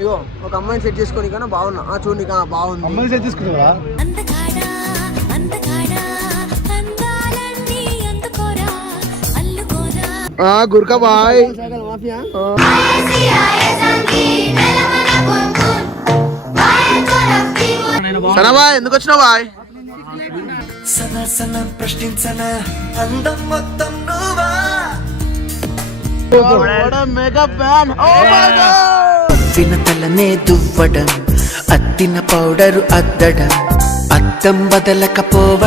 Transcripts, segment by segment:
ఇగో ఒక అమ్మాయిని సెట్ చేసుకొని కన్నా బాగున్నా చూడండి బాగుంది. అమ్మాయిని సెట్ చేసుకున్నావా? గుర్కా బాయ్ మాఫియా సనా బాయ్ ఎందుకు వచ్చినావు బాయ్? ప్రశ్నించనా అందం మొత్తం నువ్వా మెగా ఫ్యాన్. వినతలనే దువ్వడం అద్దిన పౌడరు అద్దడం అద్దం బదలకపోవ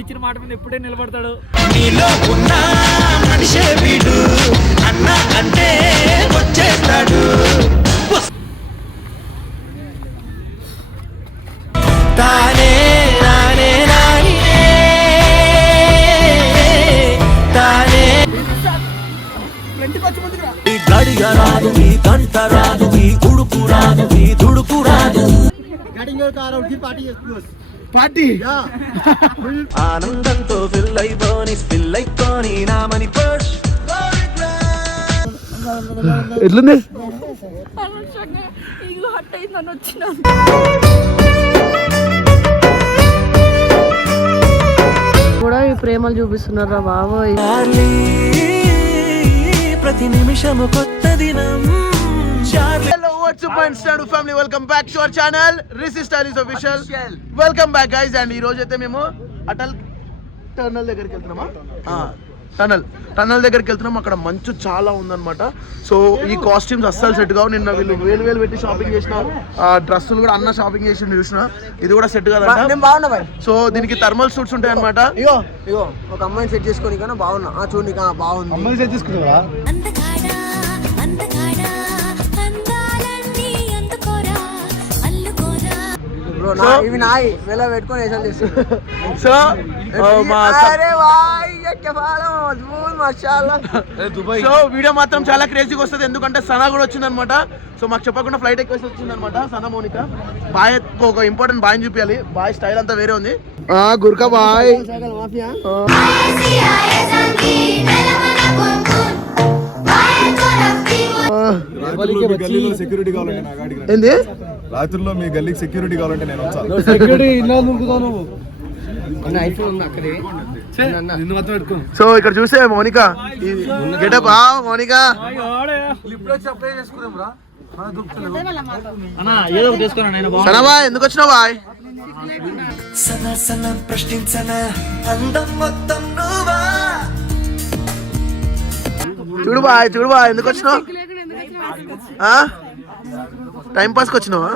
ఇచ్చిన మాట మీద ఎప్పుడే నిలబడతాడు. నీలో ఉన్న మనిషే వీడు అన్న అంటే వచ్చేస్తాడు. తానే నానే నానే తానే ఈ గడియ రాదు ఈ గంట రాదు ఈ ఉడుకు రాదు ఈ దుడుకు రాదు పార్టీ ఆనందంతో ఫిల్ అయిపోని నామని పుష్ ఎట్లుంది? కూడా ఈ ప్రేమలు చూపిస్తున్నారా బాబోయ్. ప్రతి నిమిషము కొత్త దినం. Hello, what's up and stand family, welcome back to our channel Rishi Stylish Official. Welcome back guys, and ఈ రోజు అయితే మేము అటల్ టన్నల్ దగ్గరికి వెళ్తున్నామా? టన్నల్ దగ్గరికి వెళ్తున్నాం. అక్కడ మంచు చాలా ఉందన్నమాట. సో ఈ కాస్ట్యూమ్స్ అస్సలు సెట్ కావు. నిన్న వీళ్ళు వేలు పెట్టి షాపింగ్ చేసిన డ్రెస్సులు కూడా అన్న షాపింగ్ చేసి చూసిన, ఇది కూడా సెట్ కాదు. సో దీనికి థర్మల్ సూట్స్ ఉంటాయి అనమాట. ఇగో ఒక అమ్మాయిని సెట్ చేసుకొని కన్నా బాగున్నా చూడండి బాగుంది. అమ్మాయిని సెట్ చేసుకున్నావా? ఇవి నాయి వెల పెట్టుకొని వేసాలు చేస్తారు. సో సో వీడియో మాత్రం చాలా క్రేజీగా వస్తుంది, ఎందుకంటే సనా కూడా వచ్చింది అనమాట. సో మాకు చెప్పకుండా ఫ్లైట్ ఎక్కేసి వచ్చింది అనమాట సనా మోనిక. బాయ్ ఒక ఇంపార్టెంట్ బాయ్ చూపించాలి. బాయ్ స్టైల్ అంతా వేరే ఉంది. గుర్కా బాయ్ మాఫియా ఏంది? రాత్రిలో మీ గల్లీకి సెక్యూరిటీ కావాలంటే నేను వచ్చాను. సెక్యూరిటీ ఇలా నువ్వు. సో ఇక్కడ చూసే మోనిక గెటప్. మోనిక సనా బాయ్ ఎందుకు వచ్చినావు బాయ్? సన ప్రశ్నించనా అందం మొత్తం నువ్వా చూడు బాయ్ ఎందుకు వచ్చినావు? టైం పాస్ కి వచ్చినావా?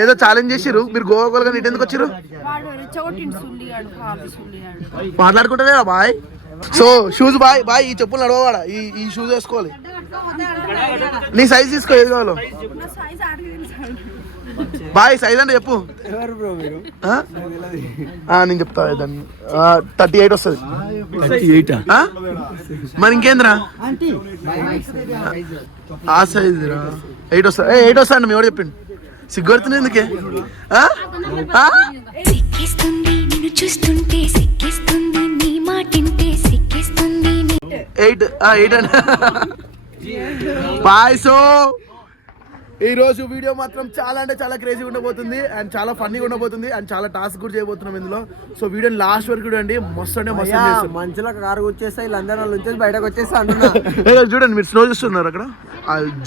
ఏదో ఛాలెంజ్ చేసిరు మీరు గోవా కానీ ఇటు ఎందుకు వచ్చిరు? మాట్లాడుకుంటారే బాయ్. సో షూస్ బాయ్ ఈ చెప్పులు నడవవాడా? ఈ షూస్ వేసుకోవాలి. నీ సైజ్ తీసుకో, ఏది కావాలో బాయ్. సైజ్ అంటే చెప్పు. నేను చెప్తా. దాన్ని 38 వస్తుంది. మరి ఇంకేంద్రా ఆ సైజ్ రా 8 వస్తా. 8 వస్తా అండి. మీ ఎవరు చెప్పిండు? సిగ్గుడుతుంది ఎందుకే? 8 అండి బాయ్. సో ఈ రోజు వీడియో మాత్రం చాలా అంటే చాలా క్రేజీగా ఉండబోతుంది, అండ్ చాలా ఫన్నీగా ఉండబోతుంది, అండ్ చాలా టాస్క్ కూడా చేయబోతున్నాం ఇందులో. సో వీడియోని లాస్ట్ వరకు చూడండి. మస్తు అంటే మస్తు మంచిలో కారు వచ్చేస్తా వీళ్ళందరూ వాళ్ళు వచ్చేసి బయటకు వచ్చేస్తా అంటున్నా. చూడండి మీరు స్నో చూస్తున్నారు అక్కడ.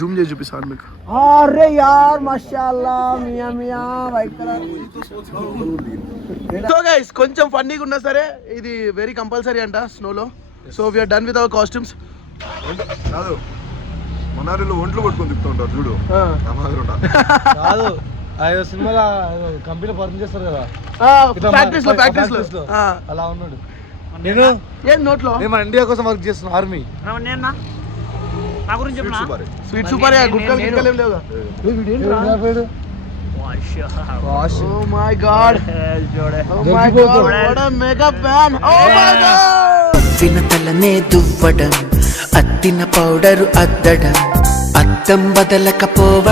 జూమ్ చేసి చూపిస్తాను మీకు. అరే యార్ మాషాల్లా మియా మియా వైట్ కలర్. సో గైస్ కొంచెం ఫన్నీగా ఉన్నా సరే ఇది వెరీ కంపల్సరీ అంట స్నోలో. So we are done with our costumes. కాదు మనారిలో ఒంట్లు పట్టుకొని తిప్పుతుంటారు చూడు. కాదు సినిమాలో కంపెనీ పర్ఫార్మ్ చేస్తారు కదా, ప్రాక్టీస్ లో అలా ఉన్నాడు. నేను ఏం నోట్లో మేము ఇండియా కోసం వర్క్ చేస్తున్నాం, ఆర్మీ. స్వీట్ సూపర్ గుడ్కలు గిడ్కలు ఏం లేవుగా. Oh my god. Oh my god. What a mega fan. Oh my god. వినతలనే దువ్వడం అత్తిన పౌడరు అద్దడ అద్దం బదలకపోవ.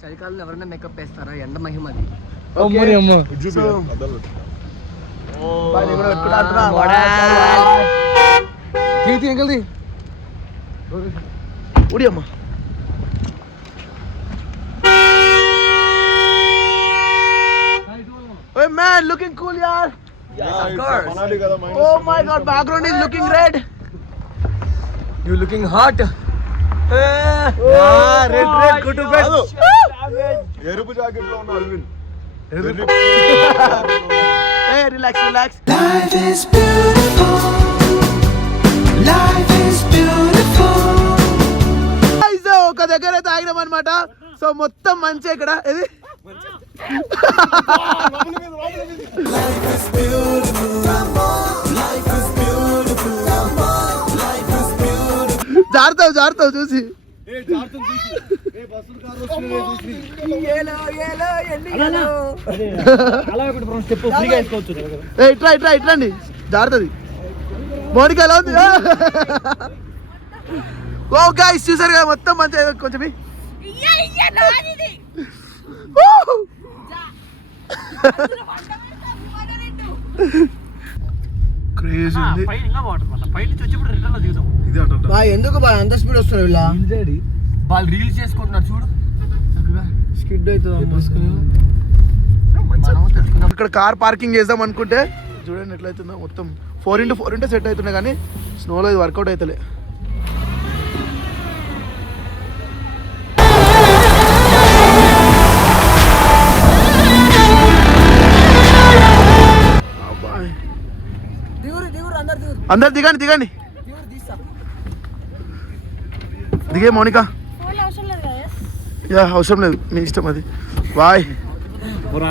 చలికాలంలో ఎవరైనా మేకప్ వేస్తారా? ఎండ మహిమది. ఉడియమ్మా Hey man, looking cool, yaar. Yes, of course. Manali kada minus. Oh my god, background is looking red. You looking hot. Red, go to bed. ఎరుపు జాకెట్ లో ఉన్న Alvin. Hey, relax. Life is beautiful. Life is beautiful. Guys, ఒక దగ్గర అయితే ఆగినాం అన్నమాట. So మొత్తం మంచి ఇక్కడ ఇది జారుతావు చూసి ఇట్రండి జారుతుంది మోనికా ఎలా ఉంది ఓ గైస్ చూసారు కదా మొత్తం మంచిగా కొంచెం క్రేజీ ఉంది ఎందుకు బా అంత స్పీడ్ వస్తున్నారు వీళ్ళ? వాళ్ళు రీల్స్ చేసుకుంటున్నారు చూడు. స్కిడ్ అవుతుంది. ఇక్కడ కార్ పార్కింగ్ చేద్దాం అనుకుంటే చూడండి ఎట్లయితుందో మొత్తం 4x4 ఉంటే సెట్ అవుతుండే కానీ స్నోలో ఇది వర్కౌట్ అవుతలే. అందరు దిగండి దిగే మౌనిక. యా అవసరం లేదు మీ ఇష్టం అది. Bye.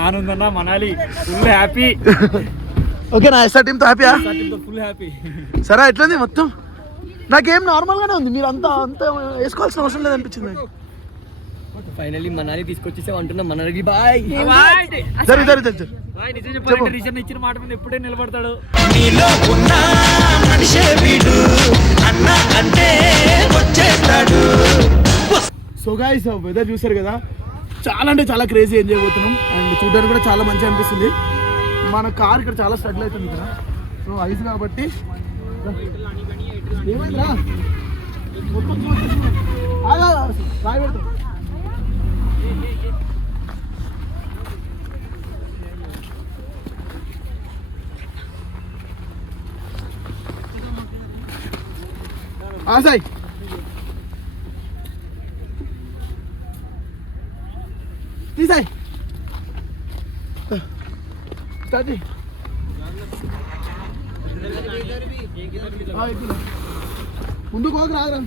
Anandanna Manali full happy. Okay నా ఎస్ఆర్ టీమ్తో హ్యాపీయా? Full happy. సరే ఎట్లుంది మొత్తం? నాకేం నార్మల్గానే ఉంది. మీరు అంత వేసుకోవాల్సిన అవసరం లేదు అనిపించింది. ఫైనల్లీ మనాలి తీసుకొచ్చేసావు అంటున్నా. మనాలి బాయ్. జరి రీజన్ ఇచ్చిన మాట మీద ఎప్పుడే నిలబడతాడు. నీలో ఉన్న మనిషే వీడు అన్న అంటే వచ్చేస్తాడు. సో గైస్ వెదర్ చూసారు కదా, చాలా అంటే చాలా క్రేజీ ఎంజాయ్ పోతున్నాం. అండ్ చూడడానికి కూడా చాలా మంచిగా అనిపిస్తుంది. మన కార్ ఇక్కడ చాలా స్ట్రగుల్ అవుతుంది కదా, సో ఐస్ కాబట్టి ఏమైందిరా రాయి పెడతాం. సాయి తీసాయి స్టార్ట్ ముందుకు పోకు రాదురా.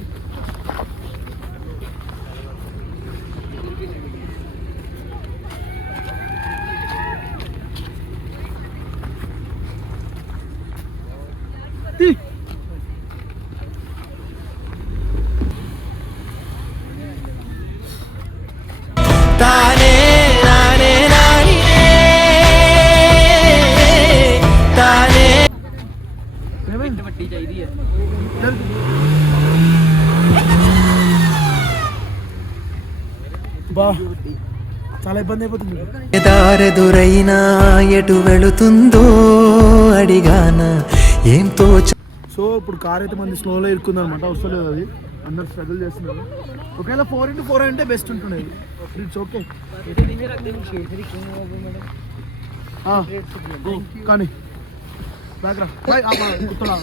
బా చాలా ఇబ్బంది అయిపోతుంది. దారెదురైనా ఎటు వెళుతుందో అడిగానా ఏం తోచ. సో ఇప్పుడు కార్ అయితే మంది స్లోలో ఇరుకుందనమాట, వస్తలేదు అది, అందరు స్ట్రగుల్ చేస్తున్నారు. ఒకవేళ 4x4 అంటే బెస్ట్ ఉంటుండేది. ఇట్స్ ఓకే కానీ బ్యాక్రా కుత్తడా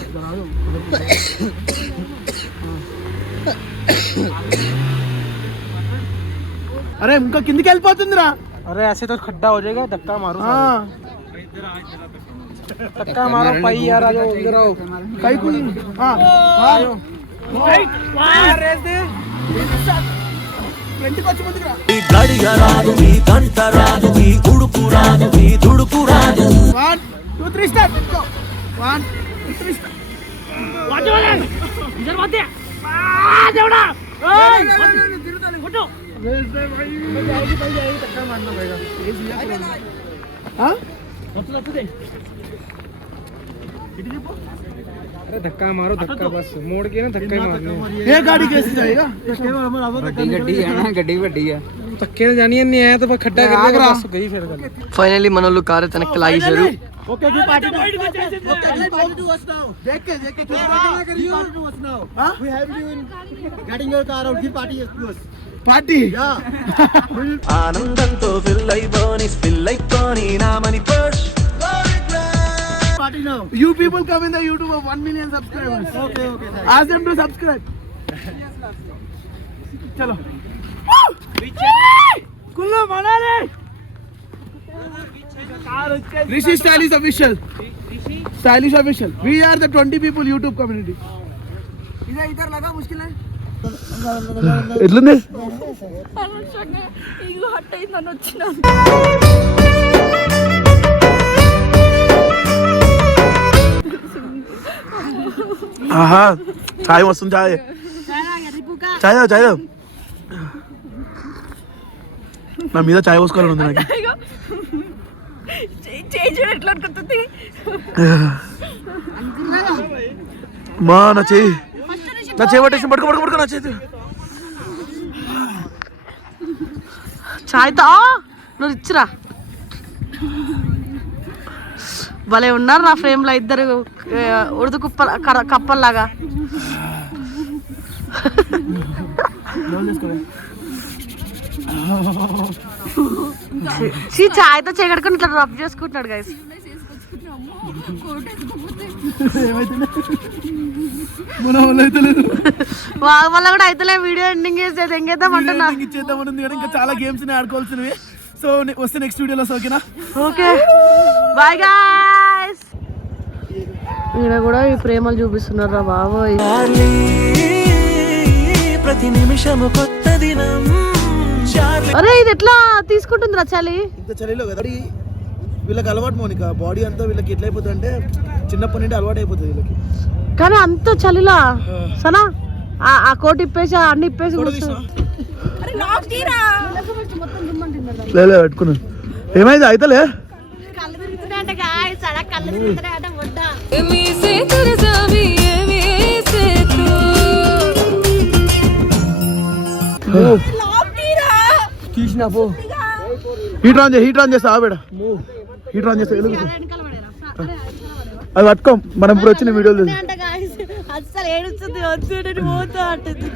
अरे उनका किंदी के వెళ్ళిపోతుందిరా. अरे ऐसे तो खड्डा हो जाएगा, धक्का मारो. धक्का मारो पाई यार. आ जाओ इधर आओ. कई कोई हां आओ रेस दे 20 వచ్చి ముందుకురా. ఈ గడియ రాదు ఈ గంట రాదు ఈ ఉడుకు రాదు ఈ దుడుకు రాదు. 1 2 3 స్టార్ట్. 1 2 3 స్టార్ట్. వాచ్ వాచ్ ఇधर मत दे. आ देवड़ा ओए తిరుగుతాలి ఫోటో रेस दे भाई. मैं जाएगी धक्का मारना पड़ेगा. रेस दिया हां వస్తుంది इधर देखो धक्का मारो धक्का बस मोड़ के ना धक्का मारने ये गाड़ी कैसे जाएगा गड्डी वड्डी है धक्के जानी नहीं आया तो खड्डा कर बस गई फिर ఫైనల్లీ మన వాళ్ళు కారు తనకి లాగేశారు. ओके की party okay party to us now देख के to us now we have you in getting your car out की पार्टी is close पार्टी ఆనందంతో ఫిల్ అయిపోని నామని push party now you people come in the YouTube of 1 million subscribers okay ask them to subscribe चलो Kullu Manali Rishi Stylish official we are the 20 people YouTube community इधर लगा मुश्किल है అనవసరంగా ego hot అయిందని వచ్చిన ఆహా చాయ్ వస్తుంది చాయ్ చాయ్ నా మీద చాయ్ పోసుకోవాలని ఉంది నాకు చేయి ఎట్లా అనుకుంటుంది మా నా చేయి పట్టేసి పడుకో నా చేతి చాయ్ తా నువ్వు ఇచ్చిరా భలే ఉన్నారు నా ఫ్రేమ్ లో ఇద్దరు ఉడుదు కప్పల్లాగా చాయ్ తో చేయగడుకొని ఇట్లా రబ్ చేసుకుంటున్నాడు గైస్ వల్ల కూడా అయితే వీడియో ఎండింగ్ చేసేది ఎంగేద్దాం అంటున్నా ఇచ్చేద్దామని ఇంకా చాలా గేమ్స్ ఆడుకోవాల్సినవి సో వస్తే నెక్స్ట్ వీడియోలో ఓకేనా ఓకే బాయ్ గాయ్స్ ఈయన కూడా ఈ ప్రేమలు చూపిస్తున్నారా బాబోయ్ ప్రతి నిమిషము కొత్త దినం అరే ఇది ఎట్లా తీసుకుంటుందిరా చలి ఇంత చలిలో కదా వీళ్ళకి అలవాటు మోనిక బాడీ అంతా వీళ్ళకి ఎట్లా అయిపోతుంది అంటే చిన్నప్పటి నుండి అలవాటు అయిపోతుంది వీళ్ళకి కానీ అంత చలిలా సనా ఆ కోట్ ఇప్పేసి అన్ని ఇప్పేసి పెట్టుకున్నా ఏమైంది అయితలే తీసినా పో హీటర్ ఆన్ చేస్తా బేడ హీటర్ ఆన్ చేస్తా అది పట్టుకో మనం ఇప్పుడు వచ్చిన వీడియోలు అసలు ఏడుస్తుంది వచ్చి పోతా అంటుంది